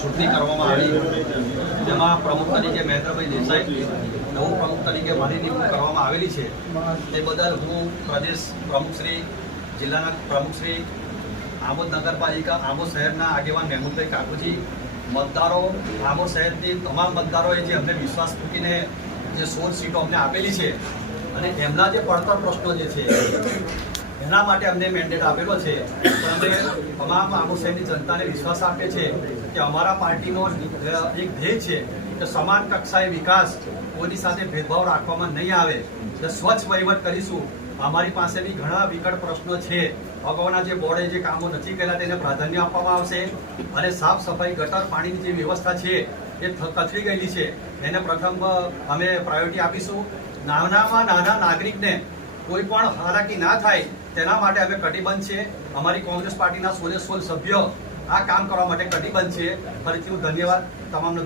ચૂંટણી કરવામાં આવી, જેમાં પ્રમુખ તરીકે મહેન્દ્રભાઈ દેસાઈ, નવું પ્રમુખ તરીકે મારી નિમણૂક કરવામાં આવેલી છે. તે બદલ હું પ્રદેશ પ્રમુખશ્રી, જિલ્લાના પ્રમુખશ્રી, આમોદ નગરપાલિકા, આમોદ શહેરના આગેવાન મહેમૂદભાઈ કાકુજી, મતદારો, આમોદ શહેરની તમામ મતદારોએ જે અમને વિશ્વાસ મૂકીને જે 16 સીટો અમને આપેલી છે અને એમના જે પડતર પ્રશ્નો જે છે એના માટે અમને મેન્ડેટ આપેલો છે. અમે તમામ આમોદ શહેરની જનતાને વિશ્વાસ આપે છે કે અમારા પાર્ટીનો એક ધ્યેય છે કે સમાન કક્ષાએ વિકાસ, કોઈની સાથે ભેદભાવ રાખવામાં નહીં આવે, એટલે સ્વચ્છ વહીવટ કરીશું. અમારી પાસે બી ઘણા વિકટ પ્રશ્નો છે. અગાઉના જે બોર્ડે જે કામો નથી કર્યા તેને પ્રાધાન્ય આપવામાં આવશે અને સાફ સફાઈ, ગટર પાણીની જે વ્યવસ્થા છે એ કથળી ગયેલી છે, એને પ્રથમ અમે પ્રાયોરિટી આપીશું. નાનામાં નાના નાગરિકને કોઈ પણ હાલાકી ના થાય તેના માટે અમે કટિબદ્ધ છે. અમારી કોંગ્રેસ પાર્ટીના 16 સભ્યો આ કામ કરવા માટે કટિબદ્ધ છે. ફરીથી હું ધન્યવાદ તમામનો